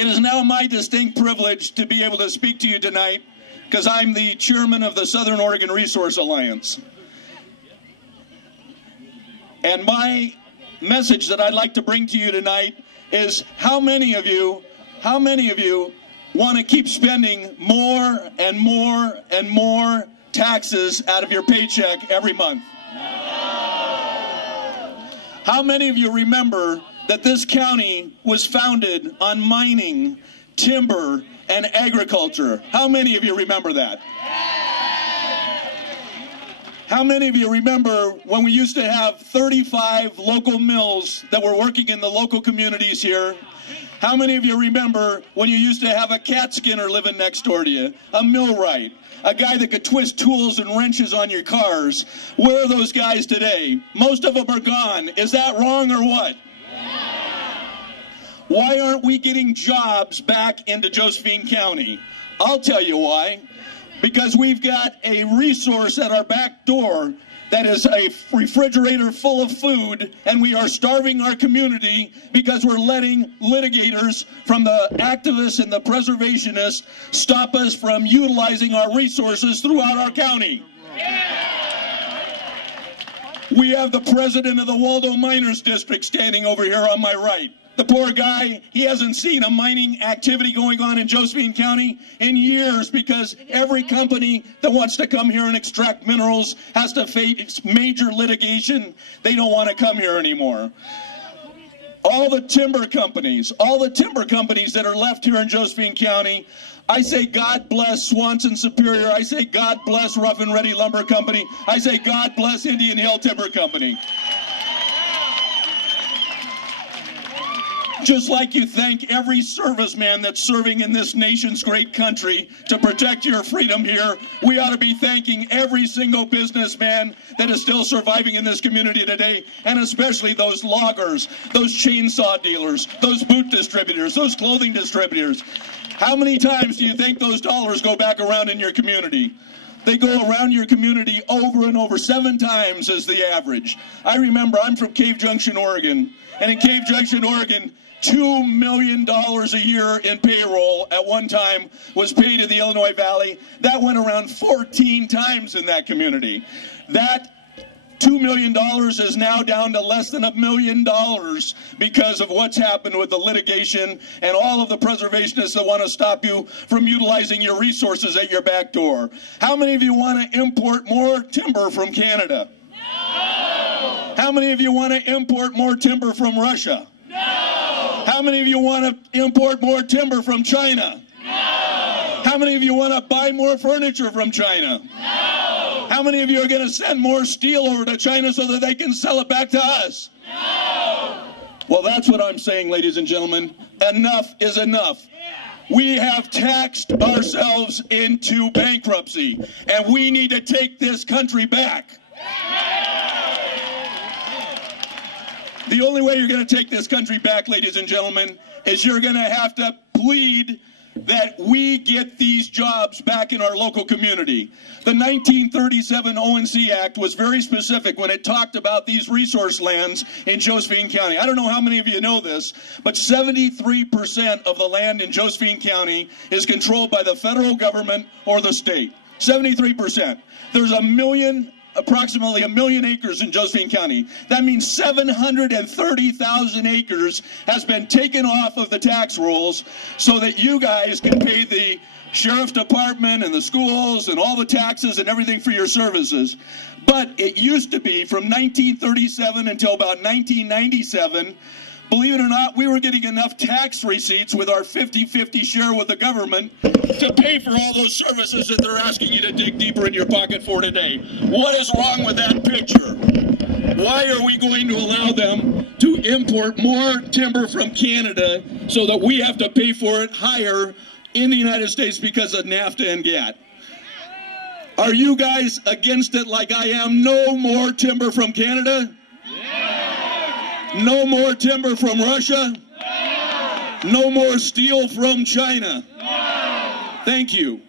It is now my distinct privilege to be able to speak to you tonight because I'm the chairman of the Southern Oregon Resource Alliance. And my message that I'd like to bring to you tonight is how many of you want to keep spending more and more and more taxes out of your paycheck every month? How many of you remember that this county was founded on mining, timber, and agriculture? How many of you remember that? How many of you remember when we used to have 35 local mills that were working in the local communities here? How many of you remember when you used to have a cat skinner living next door to you, a millwright, a guy that could twist tools and wrenches on your cars? Where are those guys today? Most of them are gone. Is that wrong or what? Why aren't we getting jobs back into Josephine County? I'll tell you why. Because we've got a resource at our back door that is a refrigerator full of food, and we are starving our community because we're letting litigators from the activists and the preservationists stop us from utilizing our resources throughout our county. We have the president of the Waldo Miners District standing over here on my right. The poor guy, he hasn't seen a mining activity going on in Josephine County in years because every company that wants to come here and extract minerals has to face major litigation. They don't want to come here anymore. All the timber companies that are left here in Josephine County, I say God bless Swanson Superior. I say God bless Rough and Ready Lumber Company. I say God bless Indian Hill Timber Company. Just like you thank every serviceman that's serving in this nation's great country to protect your freedom here, we ought to be thanking every single businessman that is still surviving in this community today, and especially those loggers, those chainsaw dealers, those boot distributors, those clothing distributors. How many times do you think those dollars go back around in your community? They go around your community over and over. 7 times is the average. I remember, I'm from Cave Junction, Oregon, and in Cave Junction, Oregon, $2 million a year in payroll at one time was paid in the Illinois Valley. That went around 14 times in that community. That $2 million is now down to less than $1 million because of what's happened with the litigation and all of the preservationists that want to stop you from utilizing your resources at your back door. How many of you want to import more timber from Canada? No! How many of you want to import more timber from Russia? No! How many of you want to import more timber from China? No! How many of you want to buy more furniture from China? No! How many of you are going to send more steel over to China so that they can sell it back to us? No! Well, that's what I'm saying, ladies and gentlemen. Enough is enough. We have taxed ourselves into bankruptcy, and we need to take this country back. The only way you're going to take this country back, ladies and gentlemen, is you're going to have to plead that we get these jobs back in our local community. The 1937 ONC Act was very specific when it talked about these resource lands in Josephine County. I don't know how many of you know this, but 73% of the land in Josephine County is controlled by the federal government or the state. 73%. There's approximately 1 million acres in Josephine County. That means 730,000 acres has been taken off of the tax rolls so that you guys can pay the sheriff department and the schools and all the taxes and everything for your services. But it used to be from 1937 until about 1997, believe it or not, we were getting enough tax receipts with our 50-50 share with the government to pay for all those services that they're asking you to dig deeper in your pocket for today. What is wrong with that picture? Why are we going to allow them to import more timber from Canada so that we have to pay for it higher in the United States because of NAFTA and GATT? Are you guys against it like I am? No more timber from Canada? No more timber from Russia? No more steel from China? Thank you.